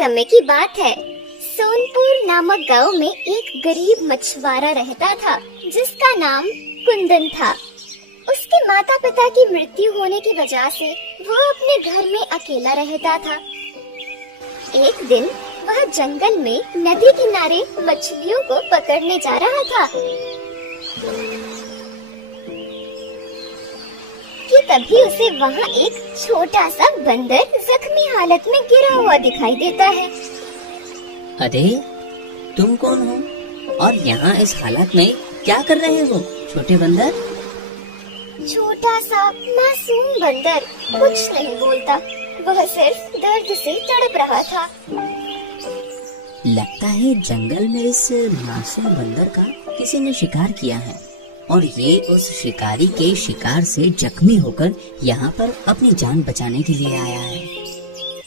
समय की बात है। सोनपुर नामक गांव में एक गरीब मछुआरा रहता था जिसका नाम कुंदन था। उसके माता पिता की मृत्यु होने की वजह से वह अपने घर में अकेला रहता था। एक दिन वह जंगल में नदी किनारे मछलियों को पकड़ने जा रहा था कि तभी उसे वहाँ एक छोटा सा बंदर जख्मी हालत में गिरा हुआ दिखाई देता है। अरे तुम कौन हो और यहाँ इस हालत में क्या कर रहे हो छोटे बंदर? छोटा सा मासूम बंदर कुछ नहीं बोलता, वह सिर्फ दर्द से तड़प रहा था। लगता है जंगल में इस मासूम बंदर का किसी ने शिकार किया है और ये उस शिकारी के शिकार से जख्मी होकर यहाँ पर अपनी जान बचाने के लिए आया है।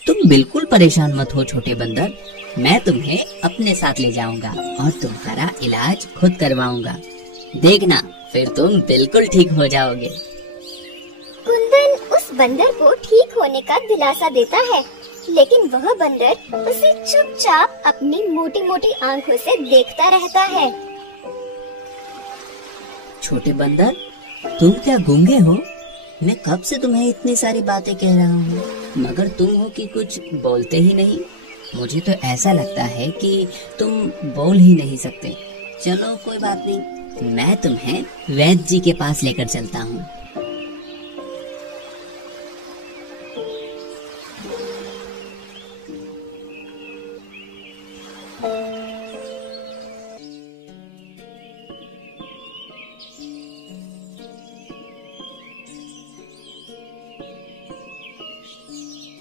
तुम बिल्कुल परेशान मत हो छोटे बंदर, मैं तुम्हें अपने साथ ले जाऊंगा और तुम्हारा इलाज खुद करवाऊंगा। देखना फिर तुम बिल्कुल ठीक हो जाओगे। कुंदन उस बंदर को ठीक होने का दिलासा देता है, लेकिन वह बंदर उसे चुपचाप अपनी मोटी मोटी आंखों से देखता रहता है। छोटे बंदर, तुम क्या गूंगे हो? मैं कब से तुम्हें इतनी सारी बातें कह रहा हूँ, मगर तुम हो कि कुछ बोलते ही नहीं। मुझे तो ऐसा लगता है कि तुम बोल ही नहीं सकते। चलो कोई बात नहीं, मैं तुम्हें वैद्य जी के पास लेकर चलता हूँ।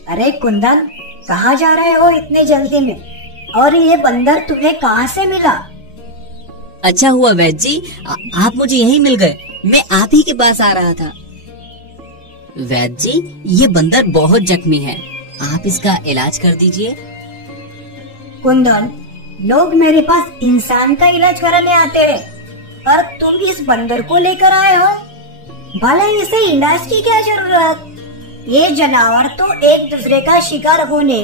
अरे कुंदन, कहाँ जा रहे हो इतने जल्दी में? और ये बंदर तुम्हें कहाँ से मिला? अच्छा हुआ वैद्य जी, आप मुझे यहीं मिल गए। मैं आप ही के पास आ रहा था। वैद्य जी, ये बंदर बहुत जख्मी है, आप इसका इलाज कर दीजिए। कुंदन, लोग मेरे पास इंसान का इलाज कराने आते हैं और तुम इस बंदर को लेकर आए हो। भले इसे इलाज की क्या जरूरत? ये जानवर तो एक दूसरे का शिकार होने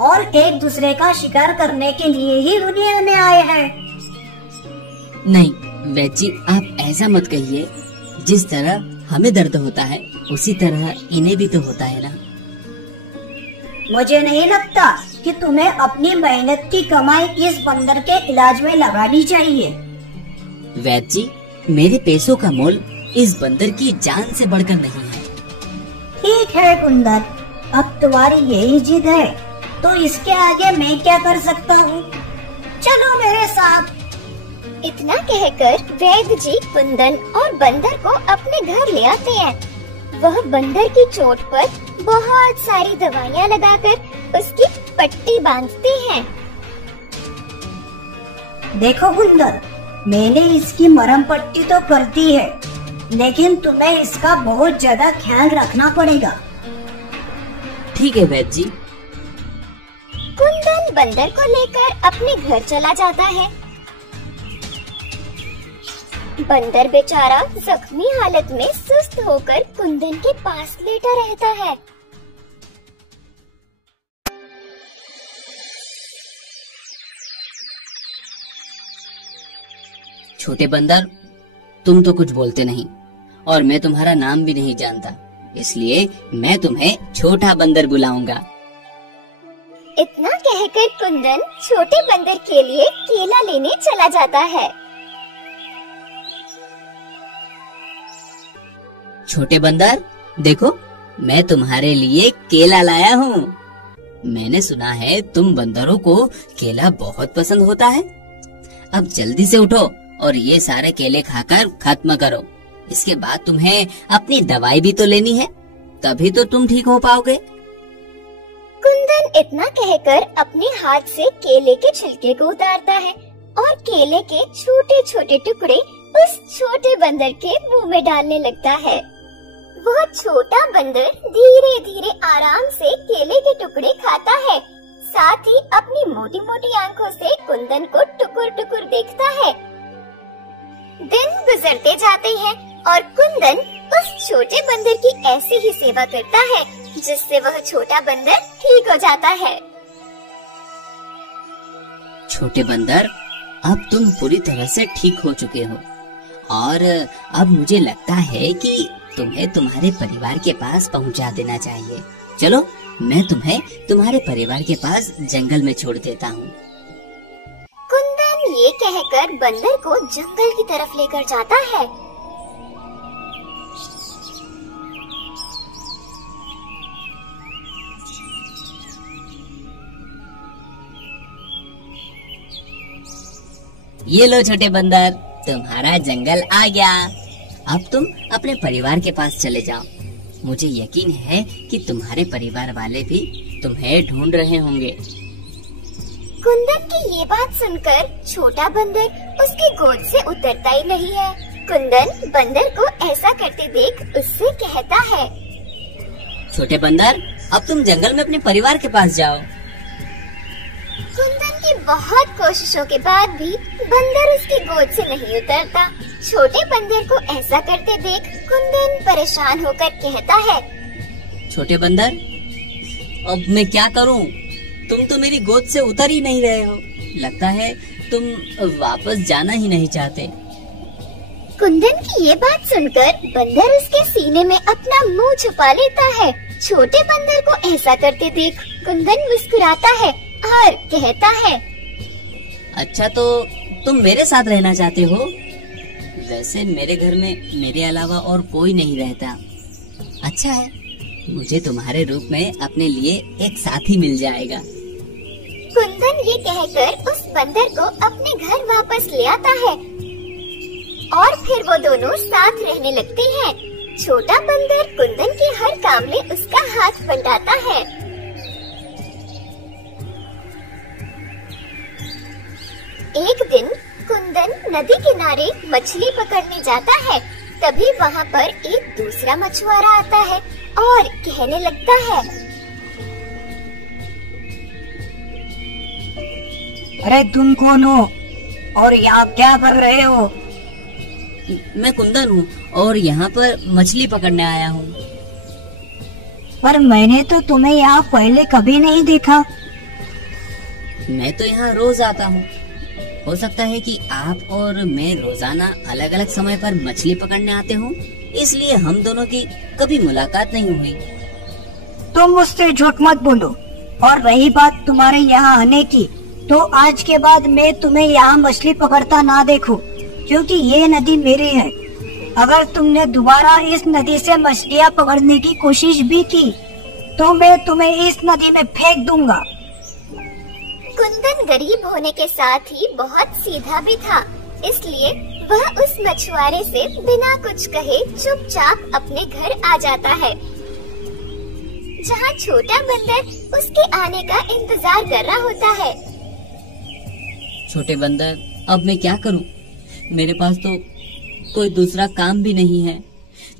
और एक दूसरे का शिकार करने के लिए ही दुनिया में आए हैं। नहीं वैद्य जी, आप ऐसा मत कहिए। जिस तरह हमें दर्द होता है उसी तरह इन्हें भी तो होता है ना। मुझे नहीं लगता कि तुम्हें अपनी मेहनत की कमाई इस बंदर के इलाज में लगानी चाहिए। वैद्य जी, मेरे पैसों का मोल इस बंदर की जान से बढ़कर नहीं है। ठीक है कुंदन, अब तुम्हारी यही जिद है तो इसके आगे मैं क्या कर सकता हूँ? चलो मेरे साथ। इतना कहकर वैद्य जी कुंदन और बंदर को अपने घर ले आते हैं। वह बंदर की चोट पर बहुत सारी दवाइयाँ लगाकर उसकी पट्टी बांधते हैं। देखो कुंदन, मैंने इसकी मरहम पट्टी तो कर दी है, लेकिन तुम्हें इसका बहुत ज्यादा ख्याल रखना पड़ेगा। ठीक है वैद्य जी। कुंदन बंदर को लेकर अपने घर चला जाता है। बंदर बेचारा जख्मी हालत में सुस्त होकर कुंदन के पास लेटा रहता है। छोटे बंदर, तुम तो कुछ बोलते नहीं और मैं तुम्हारा नाम भी नहीं जानता, इसलिए मैं तुम्हें छोटा बंदर बुलाऊंगा। इतना कहकर कुंदन छोटे बंदर के लिए केला लेने चला जाता है। छोटे बंदर, देखो मैं तुम्हारे लिए केला लाया हूँ। मैंने सुना है तुम बंदरों को केला बहुत पसंद होता है। अब जल्दी से उठो और ये सारे केले खाकर खत्म करो। इसके बाद तुम्हें अपनी दवाई भी तो लेनी है, तभी तो तुम ठीक हो पाओगे। कुंदन इतना कहकर अपने हाथ से केले के छिलके को उतारता है और केले के छोटे छोटे टुकड़े उस छोटे बंदर के मुंह में डालने लगता है। वह छोटा बंदर धीरे धीरे आराम से केले के टुकड़े खाता है, साथ ही अपनी मोटी मोटी आंखों से कुंदन को टुकुर टुकुर देखता है। दिन गुजरते जाते हैं और कुंदन उस छोटे बंदर की ऐसी ही सेवा करता है जिससे वह छोटा बंदर ठीक हो जाता है। छोटे बंदर, अब तुम पूरी तरह से ठीक हो चुके हो और अब मुझे लगता है कि तुम्हें तुम्हारे परिवार के पास पहुंचा देना चाहिए। चलो, मैं तुम्हें तुम्हारे परिवार के पास जंगल में छोड़ देता हूँ। कुंदन ये कहकर बंदर को जंगल की तरफ लेकर जाता है। ये लो छोटे बंदर, तुम्हारा जंगल आ गया। अब तुम अपने परिवार के पास चले जाओ। मुझे यकीन है कि तुम्हारे परिवार वाले भी तुम्हें ढूंढ रहे होंगे। कुंदन की ये बात सुनकर छोटा बंदर उसकी गोद से उतरता ही नहीं है। कुंदन बंदर को ऐसा करते देख उससे कहता है, छोटे बंदर, अब तुम जंगल में अपने परिवार के पास जाओ। कुंदन की बहुत कोशिशों के बाद भी बंदर उसकी गोद से नहीं उतरता। छोटे बंदर को ऐसा करते देख कुंदन परेशान होकर कहता है, छोटे बंदर, अब मैं क्या करूं? तुम तो मेरी गोद से उतर ही नहीं रहे हो। लगता है तुम वापस जाना ही नहीं चाहते। कुंदन की ये बात सुनकर बंदर उसके सीने में अपना मुंह छुपा लेता है। छोटे बंदर को ऐसा करते देख कुंदन मुस्कुराता है और कहता है, अच्छा, तो तुम मेरे साथ रहना चाहते हो? वैसे मेरे घर में मेरे अलावा और कोई नहीं रहता। अच्छा है, मुझे तुम्हारे रूप में अपने लिए एक साथी मिल जाएगा। कुंदन ये कहकर उस बंदर को अपने घर वापस ले आता है और फिर वो दोनों साथ रहने लगते हैं। छोटा बंदर कुंदन के हर काम में उसका हाथ बंटाता है। एक दिन कुंदन नदी किनारे मछली पकड़ने जाता है। तभी वहाँ पर एक दूसरा मछुआरा आता है और कहने लगता है, अरे तुम कौन हो और यहाँ क्या कर रहे हो? मैं कुंदन हूँ और यहाँ पर मछली पकड़ने आया हूँ। पर मैंने तो तुम्हें यहाँ पहले कभी नहीं देखा। मैं तो यहाँ रोज आता हूँ। हो सकता है कि आप और मैं रोजाना अलग अलग समय पर मछली पकड़ने आते हो, इसलिए हम दोनों की कभी मुलाकात नहीं हुई। तुम मुझसे झूठ मत बोलो। और रही बात तुम्हारे यहाँ आने की, तो आज के बाद मैं तुम्हें यहाँ मछली पकड़ता ना देखूं, क्योंकि ये नदी मेरी है। अगर तुमने दोबारा इस नदी से मछलियाँ पकड़ने की कोशिश भी की, तो मैं तुम्हें इस नदी में फेंक दूंगा। कुंदन गरीब होने के साथ ही बहुत सीधा भी था, इसलिए वह उस मछुआरे से बिना कुछ कहे चुपचाप अपने घर आ जाता है, जहाँ छोटा बंदर उसके आने का इंतजार कर रहा होता है। छोटे बंदर, अब मैं क्या करूं? मेरे पास तो कोई दूसरा काम भी नहीं है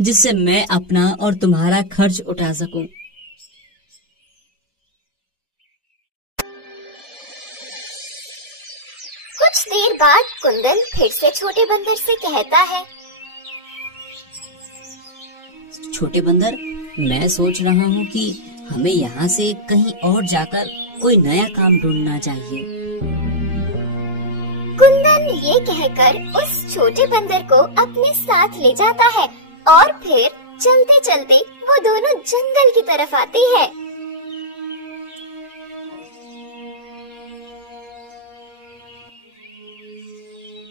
जिससे मैं अपना और तुम्हारा खर्च उठा सकूं। कुछ देर बाद कुंदन फिर से छोटे बंदर से कहता है, छोटे बंदर, मैं सोच रहा हूँ कि हमें यहाँ से कहीं और जाकर कोई नया काम ढूंढना चाहिए। कुंदन ये कहकर उस छोटे बंदर को अपने साथ ले जाता है और फिर चलते चलते वो दोनों जंगल की तरफ आते हैं।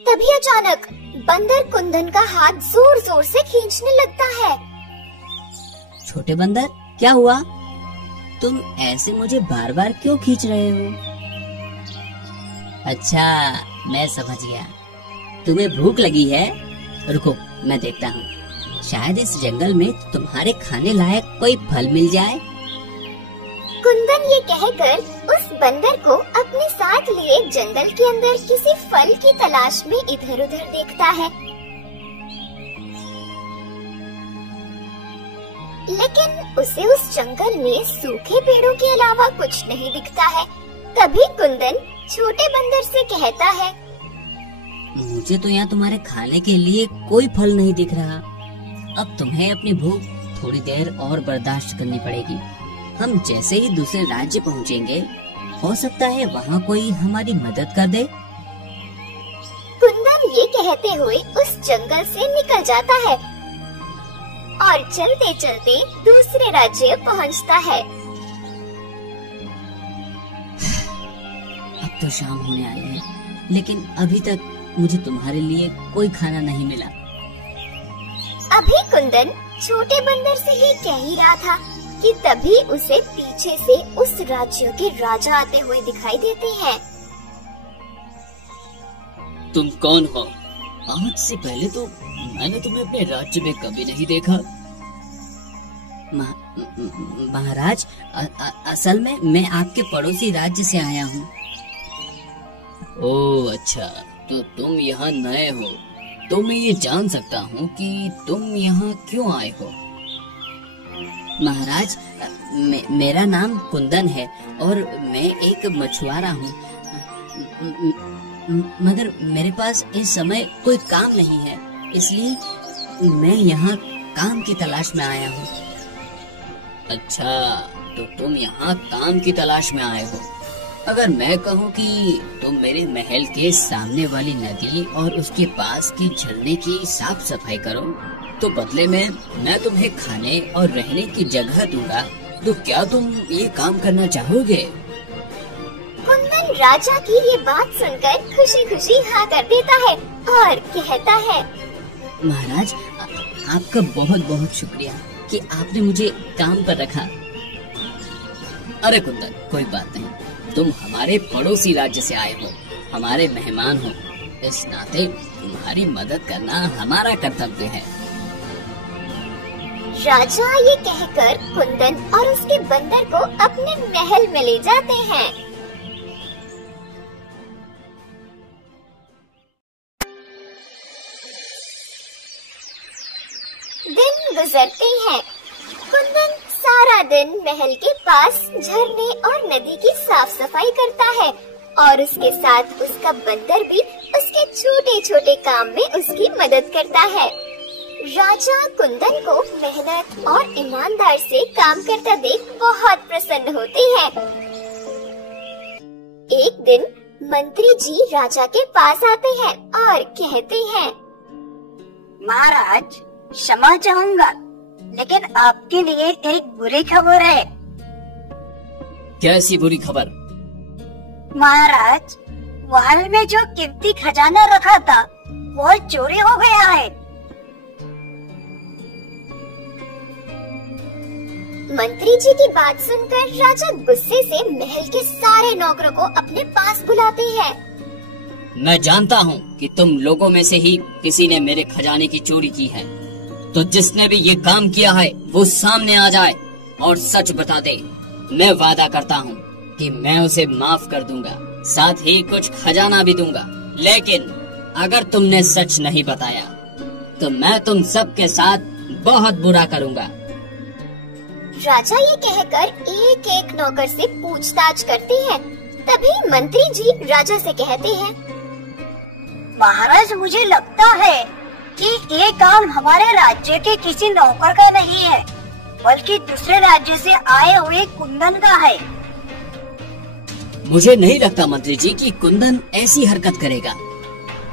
तभी अचानक बंदर कुंदन का हाथ जोर जोर से खींचने लगता है। छोटे बंदर, क्या हुआ? तुम ऐसे मुझे बार बार क्यों खींच रहे हो? अच्छा, मैं समझ गया। तुम्हें भूख लगी है? रुको, मैं देखता हूँ। शायद इस जंगल में तुम्हारे खाने लायक कोई फल मिल जाए। कुंदन ये कहकर उस बंदर को अपने साथ लिए जंगल के अंदर किसी फल की तलाश में इधर उधर देखता है, लेकिन उसे उस जंगल में सूखे पेड़ों के अलावा कुछ नहीं दिखता है। तभी कुंदन छोटे बंदर से कहता है, मुझे तो यहाँ तुम्हारे खाने के लिए कोई फल नहीं दिख रहा। अब तुम्हें अपनी भूख थोड़ी देर और बर्दाश्त करनी पड़ेगी। हम जैसे ही दूसरे राज्य पहुँचेंगे, हो सकता है वहाँ कोई हमारी मदद कर दे। कुंदन ये कहते हुए उस जंगल से निकल जाता है और चलते चलते दूसरे राज्य पहुंचता है। अब तो शाम होने आई है, लेकिन अभी तक मुझे तुम्हारे लिए कोई खाना नहीं मिला। अभी कुंदन छोटे बंदर से ही कह ही रहा था कि तभी उसे पीछे से उस राज्य के राजा आते हुए दिखाई देते हैं। तुम कौन हो? आज से पहले तो मैंने तुम्हें अपने राज्य में कभी नहीं देखा। महाराज, असल में मैं आपके पड़ोसी राज्य से आया हूँ। ओह अच्छा, तो तुम यहाँ नए हो, तो मैं ये जान सकता हूँ कि तुम यहाँ क्यों आए हो? महाराज, मेरा नाम कुंदन है और मैं एक मछुआरा हूँ, मगर मेरे पास इस समय कोई काम नहीं है, इसलिए मैं यहाँ काम की तलाश में आया हूँ। अच्छा, तो तुम यहाँ काम की तलाश में आए हो। अगर मैं कहूँ कि तुम मेरे महल के सामने वाली नदी और उसके पास की झरने की साफ सफाई करो, तो बदले में मैं तुम्हें खाने और रहने की जगह दूंगा, तो क्या तुम ये काम करना चाहोगे? कुंदन राजा की ये बात सुनकर खुशी खुशी हाँ कर देता है और कहता है, महाराज, आपका बहुत बहुत शुक्रिया कि आपने मुझे काम पर रखा। अरे कुंदन, कोई बात नहीं, तुम हमारे पड़ोसी राज्य से आए हो, हमारे मेहमान हो, इस नाते तुम्हारी मदद करना हमारा कर्तव्य है। राजा ये कहकर कुंदन और उसके बंदर को अपने महल में ले जाते हैं। दिन गुजरते हैं। कुंदन सारा दिन महल के पास झरने और नदी की साफ सफाई करता है और उसके साथ उसका बंदर भी उसके छोटे छोटे काम में उसकी मदद करता है। राजा कुंदन को मेहनत और ईमानदार से काम करता देख बहुत प्रसन्न होते हैं। एक दिन मंत्री जी राजा के पास आते हैं और कहते हैं, महाराज, क्षमा चाहूंगा, लेकिन आपके लिए एक बुरी खबर है। कैसी बुरी खबर? महाराज, महल में जो कीमती खजाना रखा था वो चोरी हो गया है। मंत्री जी की बात सुनकर राजा गुस्से से महल के सारे नौकरों को अपने पास बुलाते हैं। मैं जानता हूँ कि तुम लोगों में से ही किसी ने मेरे खजाने की चोरी की है, तो जिसने भी ये काम किया है वो सामने आ जाए और सच बता दे। मैं वादा करता हूँ कि मैं उसे माफ कर दूंगा, साथ ही कुछ खजाना भी दूंगा। लेकिन अगर तुमने सच नहीं बताया तो मैं तुम सबके साथ बहुत बुरा करूंगा। राजा ये कहकर एक एक नौकर से पूछताछ करते हैं। तभी मंत्री जी राजा से कहते हैं, महाराज, मुझे लगता है कि ये काम हमारे राज्य के किसी नौकर का नहीं है, बल्कि दूसरे राज्य से आए हुए कुंदन का है। मुझे नहीं लगता मंत्री जी कि कुंदन ऐसी हरकत करेगा।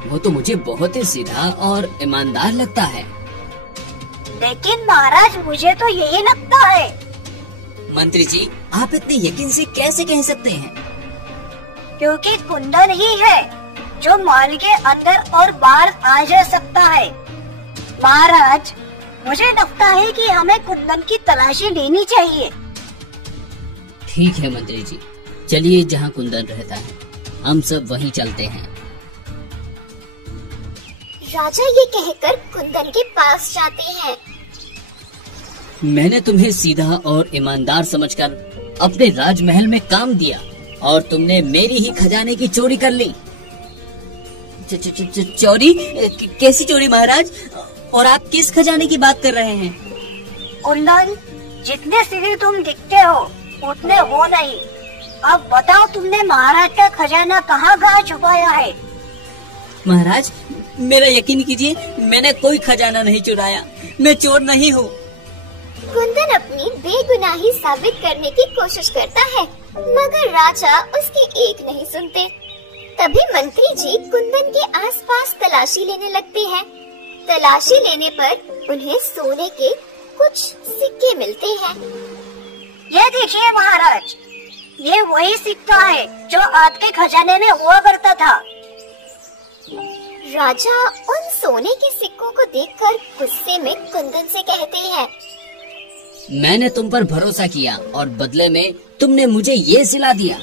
वो तो मुझे बहुत ही सीधा और ईमानदार लगता है। लेकिन महाराज, मुझे तो यही लगता है। मंत्री जी, आप इतने यकीन से कैसे कह सकते हैं? क्योंकि कुंदन ही है जो महल के अंदर और बाहर आ जा सकता है। महाराज, मुझे लगता है कि हमें कुंदन की तलाशी लेनी चाहिए। ठीक है मंत्री जी, चलिए जहाँ कुंदन रहता है हम सब वहीं चलते हैं। राजा ये कहकर कुंदन के पास जाते हैं। मैंने तुम्हें सीधा और ईमानदार समझकर अपने राजमहल में काम दिया और तुमने मेरी ही खजाने की चोरी कर ली। चोरी? कैसी चोरी महाराज? और आप किस खजाने की बात कर रहे हैं? कुंदन, जितने सीधे तुम दिखते हो उतने हो नहीं। अब बताओ, तुमने महाराज का खजाना कहाँ छुपाया है? महाराज, मेरा यकीन कीजिए, मैंने कोई खजाना नहीं चुराया, मैं चोर नहीं हूँ। कुंदन अपनी बेगुनाही साबित करने की कोशिश करता है मगर राजा उसकी एक नहीं सुनते। तभी मंत्री जी कुंदन के आसपास तलाशी लेने लगते हैं। तलाशी लेने पर उन्हें सोने के कुछ सिक्के मिलते हैं। ये देखिए महाराज, ये वही सिक्का है जो आपके खजाने में हुआ करता था। राजा उन सोने के सिक्कों को देखकर गुस्से में कुंदन से कहते हैं, मैंने तुम पर भरोसा किया और बदले में तुमने मुझे ये सिला दिया।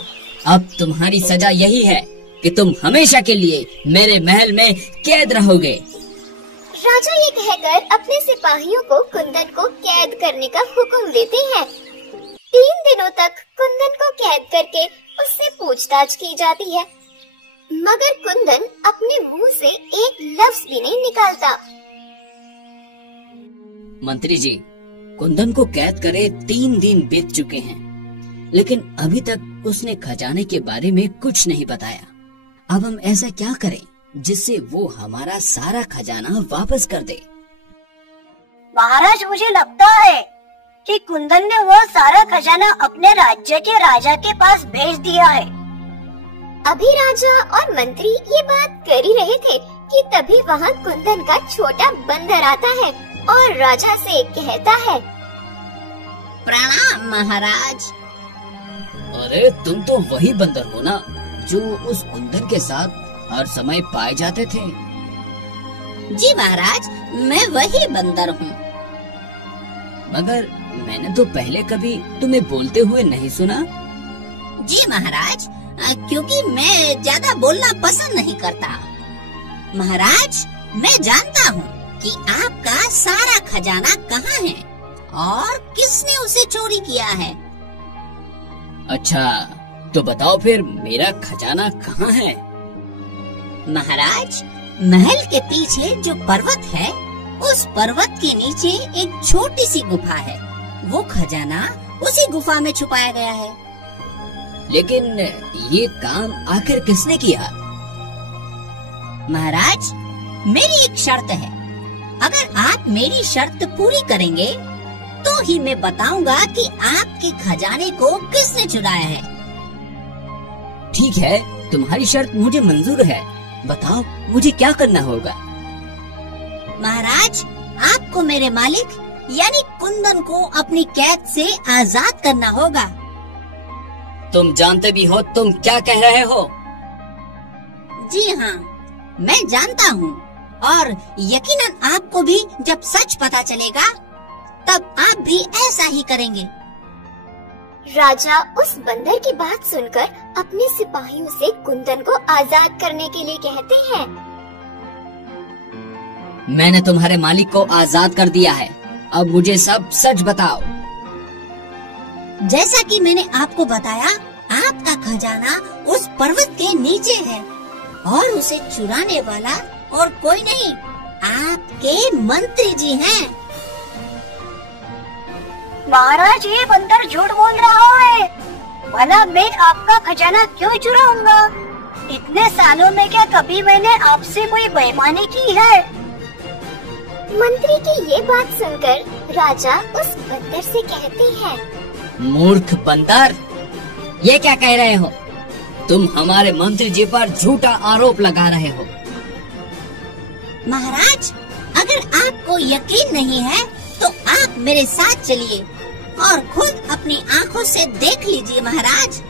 अब तुम्हारी सजा यही है कि तुम हमेशा के लिए मेरे महल में कैद रहोगे। राजा ये कहकर अपने सिपाहियों को कुंदन को कैद करने का हुक्म देते हैं। 3 दिनों तक कुंदन को कैद करके उससे पूछताछ की जाती है, मगर कुंदन अपने मुंह से एक लफ्ज भी नहीं निकालता। मंत्री जी, कुंदन को कैद करे 3 दिन बीत चुके हैं, लेकिन अभी तक उसने खजाने के बारे में कुछ नहीं बताया। अब हम ऐसा क्या करें जिससे वो हमारा सारा खजाना वापस कर दे? महाराज, मुझे लगता है कि कुंदन ने वो सारा खजाना अपने राज्य के राजा के पास भेज दिया है। अभी राजा और मंत्री ये बात कर ही रहे थे कि तभी वहाँ कुंदन का छोटा बंदर आता है और राजा से कहता है, प्रणाम महाराज। अरे तुम तो वही बंदर हो ना जो उस कुंदन के साथ हर समय पाए जाते थे? जी महाराज, मैं वही बंदर हूँ। मगर मैंने तो पहले कभी तुम्हें बोलते हुए नहीं सुना। जी महाराज, क्योंकि मैं ज्यादा बोलना पसंद नहीं करता। महाराज, मैं जानता हूँ कि आपका सारा खजाना कहाँ है और किसने उसे चोरी किया है। अच्छा, तो बताओ फिर मेरा खजाना कहाँ है? महाराज, महल के पीछे जो पर्वत है, उस पर्वत के नीचे एक छोटी सी गुफा है। वो खजाना उसी गुफा में छुपाया गया है। लेकिन ये काम आखिर किसने किया? महाराज, मेरी एक शर्त है। अगर आप मेरी शर्त पूरी करेंगे तो ही मैं बताऊंगा कि आपके खजाने को किसने चुराया है। ठीक है, तुम्हारी शर्त मुझे मंजूर है। बताओ मुझे क्या करना होगा? महाराज, आपको मेरे मालिक यानी कुंदन को अपनी कैद से आजाद करना होगा। तुम जानते भी हो तुम क्या कह रहे हो? जी हाँ, मैं जानता हूँ और यकीनन आपको भी जब सच पता चलेगा तब आप भी ऐसा ही करेंगे। राजा उस बंदर की बात सुनकर अपने सिपाहियों से कुंदन को आजाद करने के लिए कहते हैं, मैंने तुम्हारे मालिक को आजाद कर दिया है। अब मुझे सब सच बताओ। जैसा कि मैंने आपको बताया, आपका खजाना उस पर्वत के नीचे है और उसे चुराने वाला और कोई नहीं, आपके मंत्री जी हैं। महाराज, ये बंदर झूठ बोल रहा है। भला मैं आपका खजाना क्यों चुराऊंगा? इतने सालों में क्या कभी मैंने आपसे कोई बेईमानी की है? मंत्री की ये बात सुनकर राजा उस बंदर से कहते हैं, मूर्ख बंदर, ये क्या कह रहे हो? तुम हमारे मंत्री जी पर झूठा आरोप लगा रहे हो। महाराज, अगर आपको यकीन नहीं है तो आप मेरे साथ चलिए और खुद अपनी आँखों से देख लीजिए। महाराज,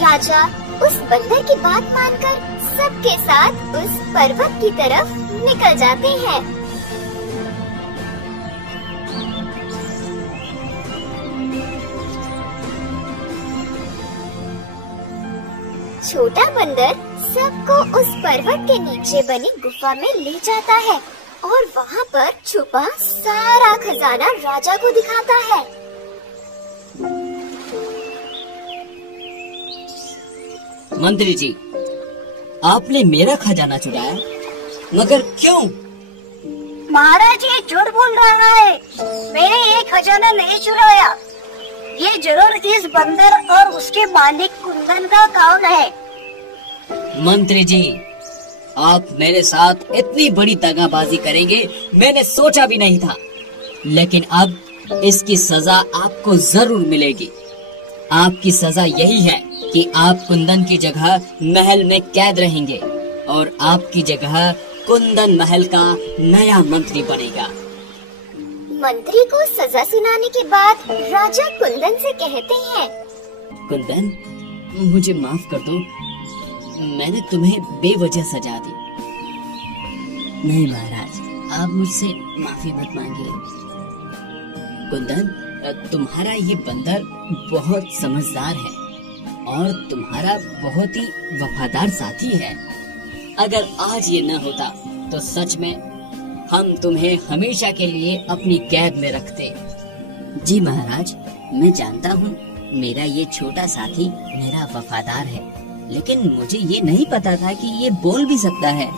राजा उस बंदर की बात मानकर सबके साथ उस पर्वत की तरफ निकल जाते हैं। छोटा बंदर सबको उस पर्वत के नीचे बनी गुफा में ले जाता है और वहाँ पर छुपा सारा खजाना राजा को दिखाता है। मंत्री जी, आपने मेरा खजाना चुराया, मगर क्यों? महाराज, ये झूठ बोल रहा है। मैंने ये खजाना नहीं चुराया। ये जरूर इस बंदर और उसके मालिक कुंदन का काम है। मंत्री जी, आप मेरे साथ इतनी बड़ी दगाबाजी करेंगे मैंने सोचा भी नहीं था, लेकिन अब इसकी सजा आपको जरूर मिलेगी। आपकी सजा यही है कि आप कुंदन की जगह महल में कैद रहेंगे और आपकी जगह कुंदन महल का नया मंत्री बनेगा। मंत्री को सजा सुनाने के बाद राजा कुंदन से कहते हैं, कुंदन, मुझे माफ कर दो, मैंने तुम्हें बेवजह सजा दी। नहीं महाराज, आप मुझसे माफी मत मांगिए। कुंदन, तुम्हारा ये बंदर बहुत समझदार है और तुम्हारा बहुत ही वफादार साथी है। अगर आज ये न होता तो सच में हम तुम्हें हमेशा के लिए अपनी कैद में रखते। जी महाराज, मैं जानता हूँ मेरा ये छोटा साथी मेरा वफादार है, लेकिन मुझे ये नहीं पता था कि ये बोल भी सकता है।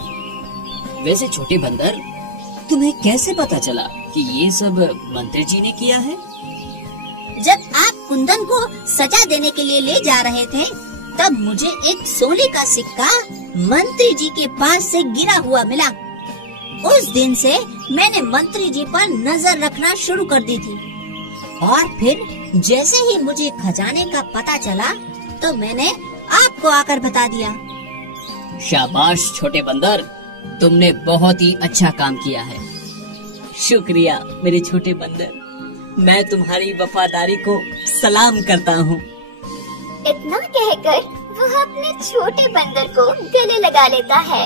वैसे छोटे बंदर, तुम्हें कैसे पता चला कि ये सब मंत्री जी ने किया है? जब आप कुंदन को सजा देने के लिए ले जा रहे थे, तब मुझे एक सोने का सिक्का मंत्री जी के पास से गिरा हुआ मिला। उस दिन से मैंने मंत्री जी पर नजर रखना शुरू कर दी थी और फिर जैसे ही मुझे खजाने का पता चला तो मैंने आपको आकर बता दिया। शाबाश छोटे बंदर, तुमने बहुत ही अच्छा काम किया है। शुक्रिया मेरे छोटे बंदर, मैं तुम्हारी वफादारी को सलाम करता हूँ। इतना कहकर वह अपने छोटे बंदर को गले लगा लेता है।